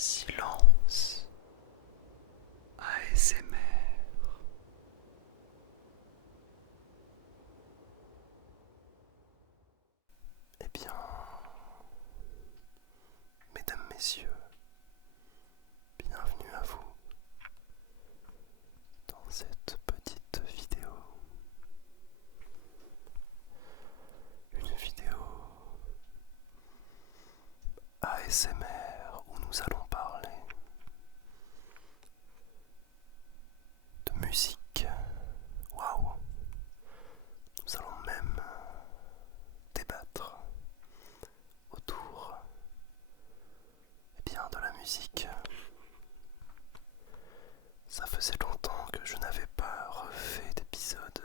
Silence. ASMR. Eh bien, mesdames, messieurs, bienvenue à vous dans cette petite vidéo. Une vidéo ASMR où nous allons parler de musique. Waouh! Nous allons même débattre autour de la musique. Ça faisait longtemps que je n'avais pas refait d'épisode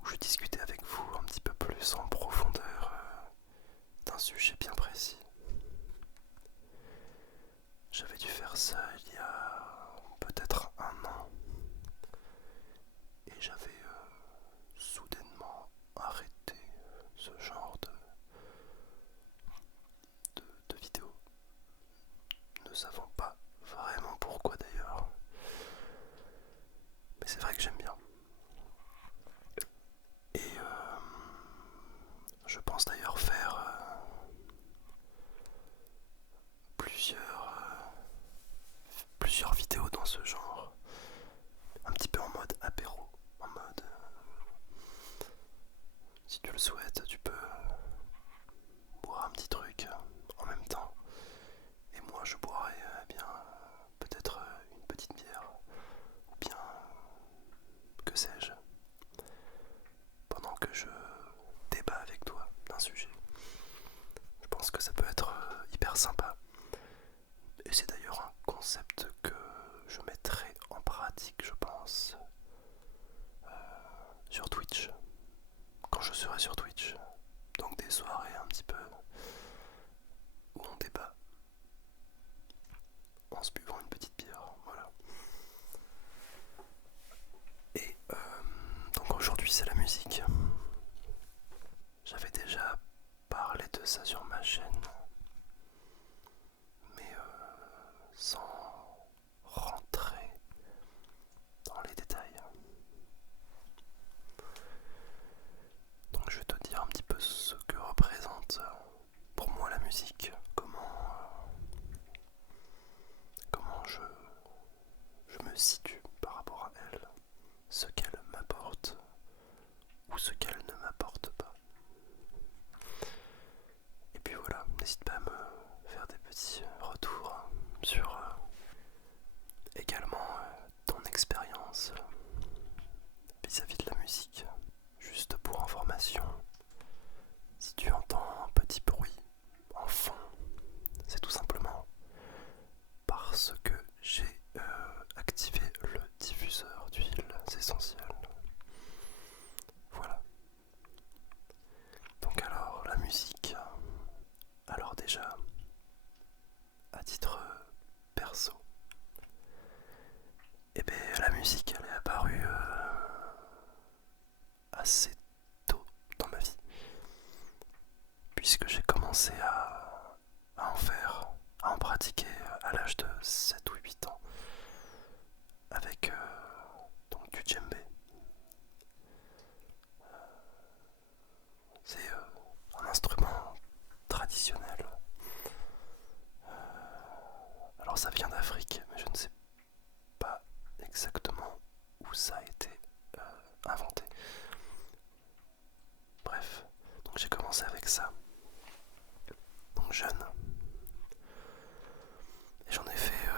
où je discutais avec vous un petit peu plus en profondeur d'un sujet bien précis. J'avais dû faire ça il y a peut-être un an et j'avais soudainement arrêté ce genre de vidéos. Ne savons pas vraiment pourquoi d'ailleurs, mais c'est vrai que j'aime bien. Et je pense d'ailleurs faire plusieurs vidéos dans ce genre, un petit peu en mode apéro, en mode si tu le souhaites, tu peux boire un petit truc en même temps, et moi je boirai peut-être une petite bière, ou bien que sais-je, pendant que je débat avec toi d'un sujet. Je pense que ça peut être hyper sympa. Et c'est d'ailleurs un concept que je mettrai en pratique, je pense, sur Twitch, quand je serai sur Twitch. Donc des soirées un petit peu où on débat en se buvant une petite bière, voilà. Et donc aujourd'hui c'est la musique. J'avais déjà parlé de ça sur ma chaîne, mais sans rentrer dans les détails. Donc je vais te dire un petit peu ce que représente pour moi la musique, comment je me situe par rapport à elle, ce qu'elle m'apporte ou ce qu'elle ne m'apporte pas. Et puis voilà, n'hésite pas à me faire des petits retours sur également ton expérience vis-à-vis de la musique. Juste pour information, si tu entends un petit bruit en fond, c'est tout simplement parce que j'ai activé le diffuseur d'huiles essentielles. Voilà. Donc alors, la musique. Alors déjà, à titre perso, la musique elle est apparue assez tôt dans ma vie, puisque j'ai commencé à en faire, à en pratiquer à l'âge de 7 ou 8 ans, avec donc du djembé. C'est un instrument traditionnel. Alors ça vient d'Afrique, mais je ne sais pas exactement où ça a été inventé. Bref, donc j'ai commencé avec ça, donc jeune. Et j'en ai fait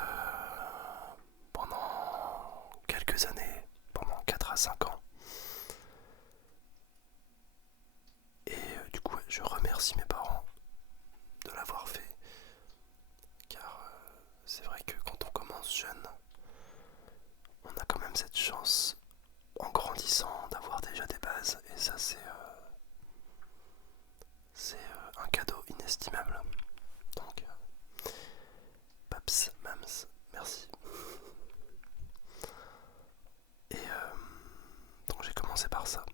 pendant quelques années, pendant 4 à 5 ans. Et du coup, je remercie mes parents de l'avoir fait, car c'est vrai que quand on commence jeune, on a quand même cette chance, en grandissant, d'avoir déjà des bases, et ça c'est un cadeau inestimable. Donc, paps, mams, merci. Et donc j'ai commencé par ça.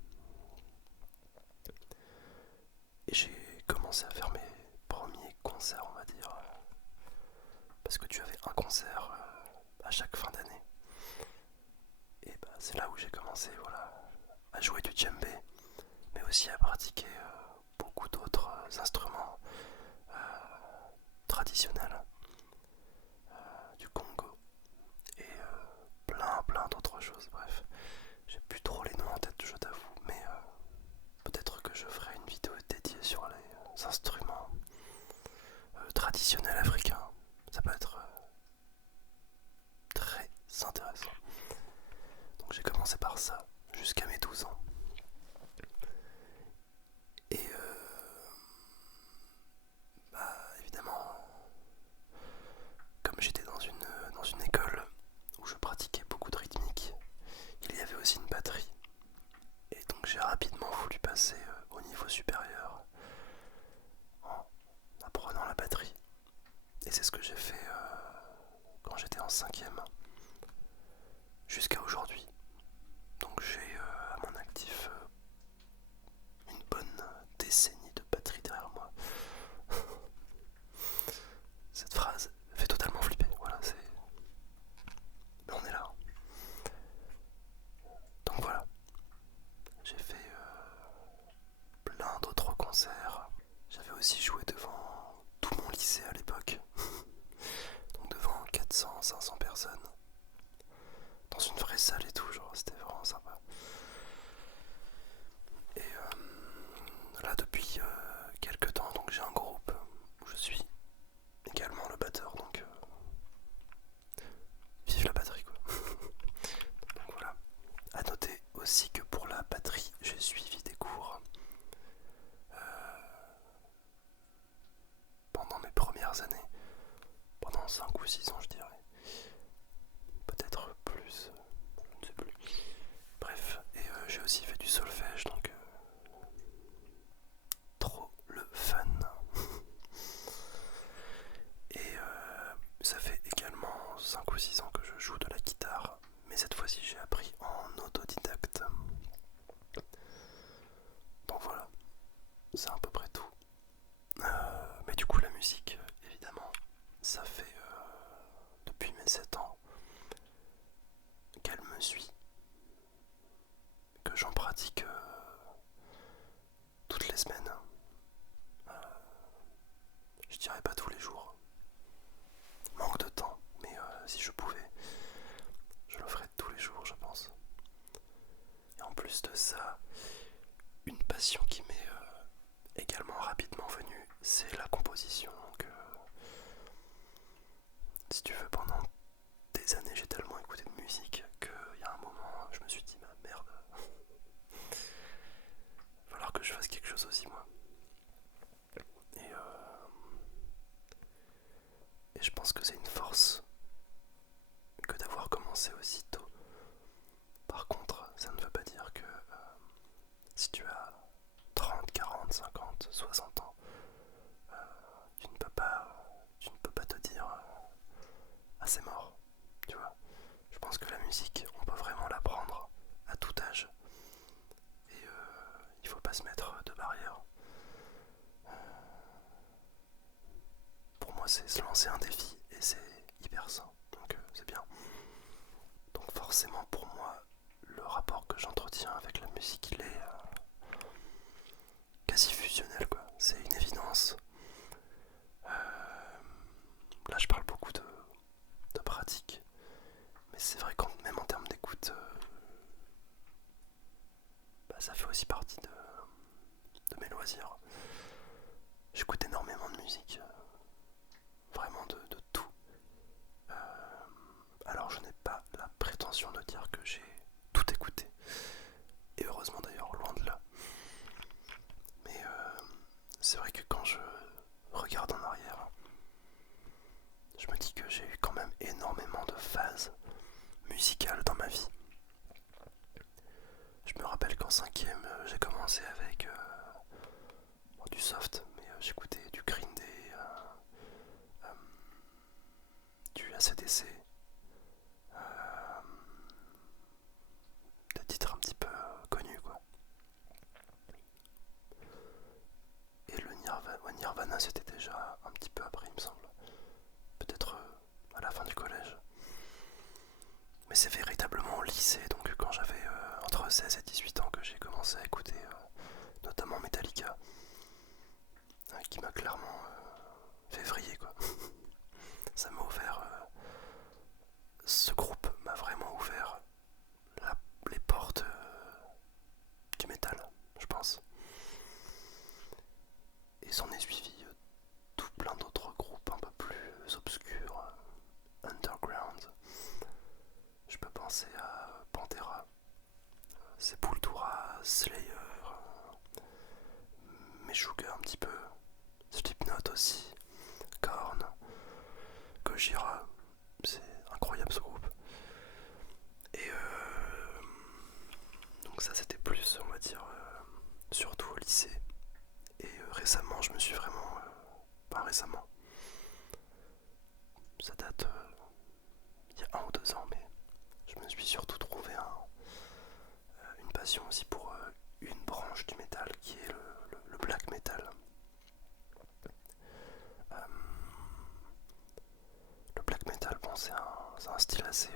Et j'ai commencé est-ce que tu avais un concert à chaque fin d'année? Et bah, c'est là où j'ai commencé, voilà, à jouer du djembé, mais aussi à pratiquer beaucoup d'autres instruments traditionnels, du Congo et plein d'autres choses. Bref, j'ai plus trop les noms en tête, je t'avoue, mais peut-être que je ferai une vidéo dédiée sur les instruments traditionnels africains. Ça peut être très intéressant. Donc j'ai commencé par ça jusqu'à mes 12 ans. Et bah, évidemment, comme j'étais dans une école où je pratiquais beaucoup de rythmique, il y avait aussi une batterie. Et donc j'ai rapidement voulu passer au niveau supérieur en apprenant la batterie. Et c'est ce que j'ai fait quand j'étais en 5e jusqu'à aujourd'hui. Donc j'ai à mon actif une bonne décennie de batterie derrière moi. Cette phrase fait totalement flipper, voilà, c'est... Mais on est là. Donc voilà, j'ai fait plein d'autres concerts. J'avais aussi joué devant tout mon lycée à l'époque. Donc devant 400-500 personnes. Dans une vraie salle et tout, genre c'était vraiment sympa. Et là depuis quelques temps, donc j'ai un groupe où je suis également le batteur, donc vive la batterie quoi. Donc voilà. À noter aussi que pour la batterie, j'ai suivi des cours pendant mes premières années, pendant 5 ou 6 ans je dirais. Peut-être plus, je ne sais plus. Bref, et j'ai aussi fait du solfège, donc trop le fun. Et ça fait également 5 ou 6 ans que je joue de la guitare, mais cette fois-ci j'ai appris en autodidacte. Donc voilà, c'est à peu près tout. Mais du coup la musique, évidemment, ça fait depuis mes 7 ans qu'elle me suit, que j'en pratique toutes les semaines. Je dirais pas tous les jours, manque de temps, mais si je pouvais, je le ferais tous les jours je pense. Et en plus de ça, une passion qui m'est également rapidement venue, c'est la composition. Donc si tu veux, pendant des années j'ai tellement écouté de musique qu'il y a un moment je me suis dit bah merde, il va falloir que je fasse quelque chose aussi moi. Et je pense que c'est une force que d'avoir commencé aussi tôt. Par contre, ça ne veut pas dire que si tu as 30, 40, 50, 60 ans, tu ne peux pas te dire ah c'est mort, tu vois. Je pense que la musique, on peut vraiment l'apprendre à tout âge. Et il faut pas se mettre de barrière. Pour moi, c'est se lancer un défi et c'est hyper sain, donc c'est bien. Donc forcément pour moi, le rapport que j'entretiens avec la musique, il est quasi fusionnel quoi, c'est une évidence. Là je parle beaucoup de pratique, mais c'est vrai qu'en même en termes d'écoute, bah, ça fait aussi partie de mes loisirs. J'écoute énormément de musique, vraiment de tout. Alors je n'ai pas la prétention de dire que j'ai tout écouté, et heureusement d'ailleurs, loin de là. Mais c'est vrai que quand je regarde en arrière, je me dis que j'ai eu quand même énormément de phases musicales dans ma vie. Je me rappelle qu'en 5e, j'ai commencé avec du soft, mais j'écoutais du Green Day, du AC/DC, des titres un petit peu connus quoi. Et le Nirvana c'était déjà un petit peu après il me semble. Peut-être Mais c'est véritablement au lycée, donc quand j'avais entre 16 et 18 ans que j'ai commencé à écouter notamment Metallica, qui m'a clairement fait vriller quoi. Ça m'a ouvert, ce groupe m'a vraiment ouvert les portes du métal, je pense. Et s'en est suivi tout plein d'autres groupes un peu plus obscurs, underground. Je peux penser à Pantera, Sepultura, Slayer, Meshuggah un petit peu, Slipknot aussi, Korn, Gojira, c'est incroyable ce groupe. Et donc ça c'était plus, on va dire, surtout au lycée. Et récemment je me suis vraiment, pas récemment, ça date il y a 1 ou 2 ans, mais je me suis surtout trouvé une passion aussi pour une branche du métal qui est le black metal. Euh, le black metal, bon, c'est un style assez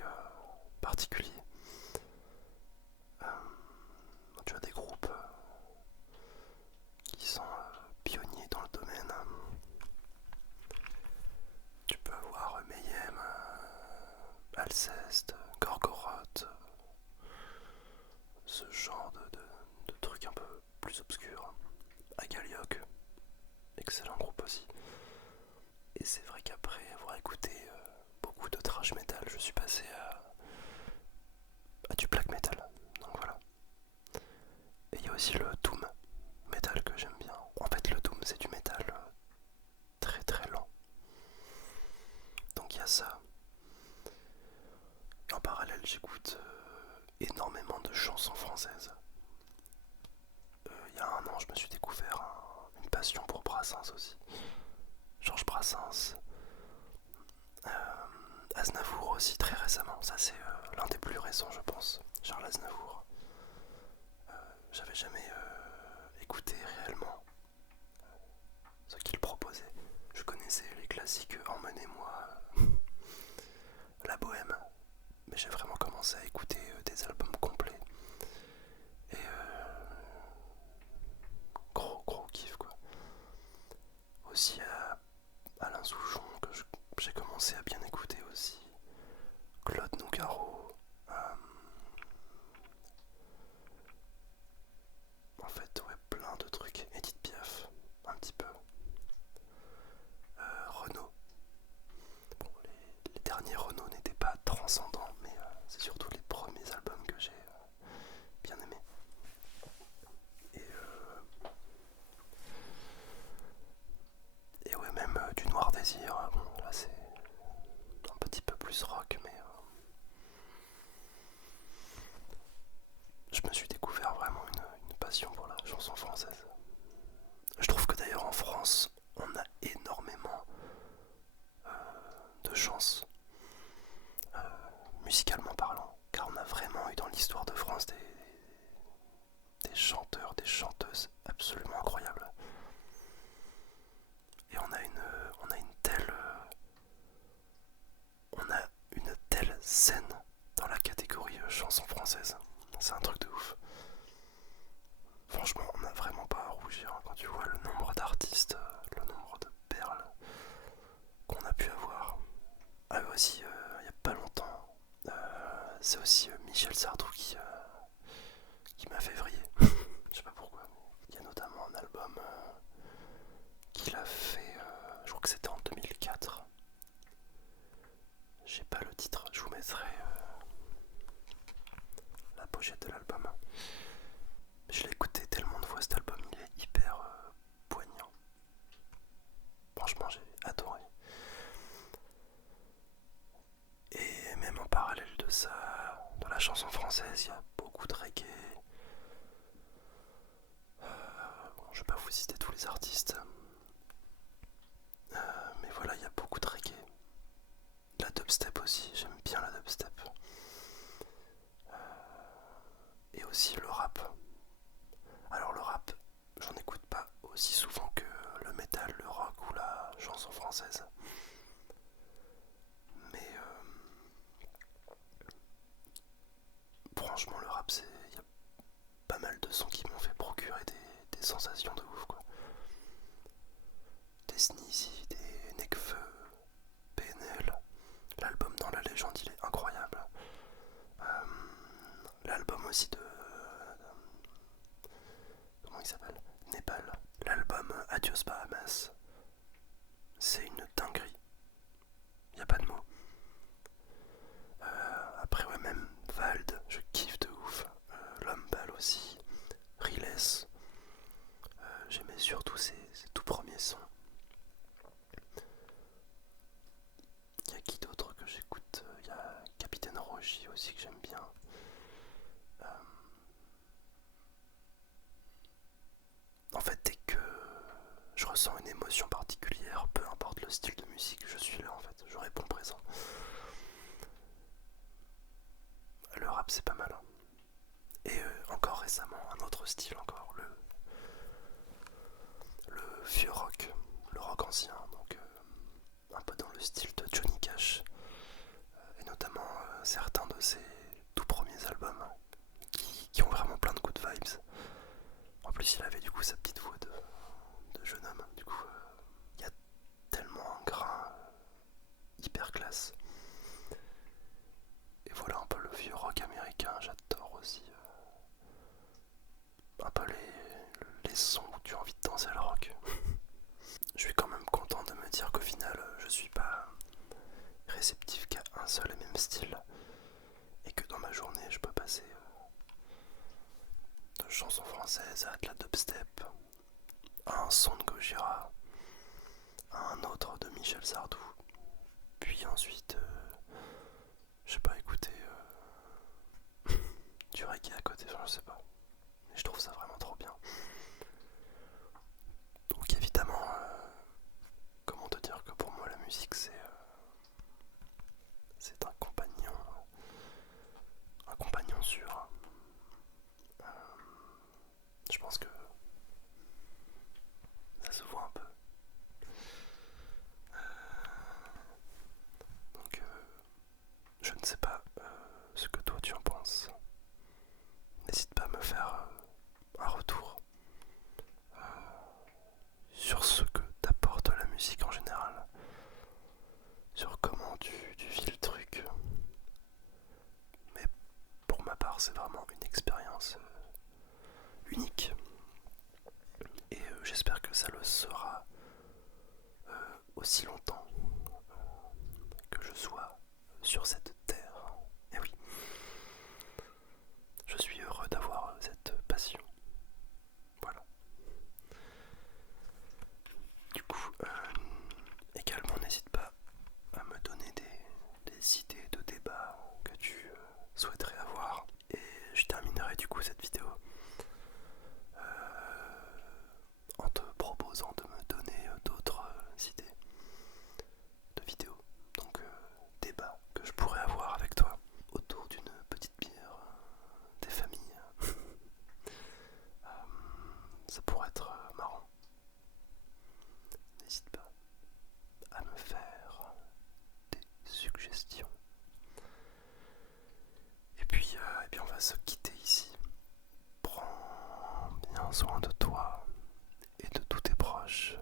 particulier. Euh, Tu as des groupes qui sont pionniers dans le domaine. Tu peux avoir Mayhem, Alceste, Gorgoroth, ce genre de trucs un peu plus obscurs. Agaliok, excellent groupe aussi. Et c'est vrai qu'après avoir écouté beaucoup de thrash metal, je suis passé à du black metal. Donc voilà. Et il y a aussi le doom metal que j'aime bien. En fait, le doom c'est du métal très très lent. Donc il y a ça. Et en parallèle, j'écoute énormément de chansons françaises. Il y a 1 an, je me suis découvert une passion pour Brassens aussi. Georges Brassens, Aznavour aussi très récemment. Ça c'est l'un des plus récents, je pense. Charles Aznavour. J'avais jamais écouté réellement ce qu'il proposait. Je connaissais les classiques Emmenez-moi, La Bohème, mais j'ai vraiment commencé à écouter des albums complets. Et gros kiff quoi. Aussi Alain Souchon que j'ai commencé à bien écouter aussi. Claude Nougaro. En fait, ouais, plein de trucs. Edith Piaf, un petit peu. Renaud. Bon, les derniers Renaud n'étaient pas transcendants, mais c'est surtout les premiers albums que j'ai bien aimés. Et ouais, même du Noir Désir. Bon, là c'est un petit peu plus rock, mais je me suis découvert vraiment une passion pour la chanson française. Je trouve que d'ailleurs en France, on a énormément de chance, musicalement parlant, car on a vraiment eu dans l'histoire de France des chanteurs, des chanteuses absolument incroyables. Et on a une telle scène dans la catégorie chanson française. C'est un truc de ouf. Franchement, on n'a vraiment pas à rougir quand tu vois le nombre d'artistes, le nombre de perles qu'on a pu avoir. Ah aussi, il n'y a pas longtemps, c'est aussi Michel Sardou qui m'a fait vriller. Je sais pas pourquoi. Il y a notamment un album qu'il a fait, je crois que c'était en 2004. J'ai pas le titre, je vous mettrai la pochette de l'album. Je l'ai écouté tellement de fois cet album, il est hyper poignant. Franchement, j'ai adoré. Et même en parallèle de ça, dans la chanson française, il y a beaucoup de reggae. Bon, je vais pas vous citer tous les artistes. Mais voilà, il y a beaucoup de reggae. La dubstep aussi, j'aime bien la dubstep. Et aussi le rap. Alors le rap, j'en écoute pas aussi souvent que le métal, le rock ou la chanson française. Mais sensation de ouf quoi. Des Sneezy, des Nekfeu, PNL, l'album Dans la légende il est incroyable. L'album aussi de comment il s'appelle, Népal, l'album Adios Bahamas, c'est une dinguerie, y a pas de mots. Après ouais, même Vald, je kiffe de ouf. Lombal aussi, Riles, j'aimais surtout ses tout premiers sons. Il y a qui d'autre que j'écoute? Il y a Capitaine Rogi aussi que j'aime bien. Euh, En fait, dès que je ressens une émotion particulière, peu importe le style de musique, je suis là en fait, je réponds présent. Le rap c'est pas mal. Hein. Et encore récemment, un autre style encore, le vieux rock, le rock ancien, donc un peu dans le style de Johnny Cash, et notamment certains de ses tout premiers albums qui ont vraiment plein de good vibes. En plus, il avait du coup sa petite voix de jeune homme, du coup, il y a tellement un grain hyper classe. Et voilà un peu le vieux rock américain, j'adore aussi. Un peu les sons où tu as envie de danser le rock. Je suis quand même content de me dire qu'au final, je suis pas réceptif qu'à un seul et même style. Et que dans ma journée, je peux passer de chansons françaises à de la dubstep, à un son de Gojira, à un autre de Michel Sardou. Puis ensuite, je sais pas, écouter du reggae à côté, enfin je sais pas. Mais je trouve ça vraiment trop bien. Donc évidemment, comment te dire que pour moi la musique c'est un compagnon sûr. Je pense que ça se voit un peu. Donc je ne sais pas ce que toi tu en penses. N'hésite pas à me faire un retour sur ce que t'apporte la musique en général, sur comment tu vis le truc. Mais pour ma part, c'est vraiment une expérience unique. Et j'espère que ça le sera aussi longtemps que je sois sur cette terre. Et oui, je suis heureux d'avoir cette passion. Voilà. Du coup, également n'hésite pas à me donner des idées de débats que tu souhaiterais avoir. Et je terminerai du coup cette vidéo en te proposant de me donner d'autres idées de vidéos. Donc débats que je pourrais avoir avec toi autour d'une petite bière, des familles. Ça pourrait être marrant. N'hésite pas à me faire des suggestions. Et puis on va se quitter ici. Prends bien soin de toi et de tous tes proches.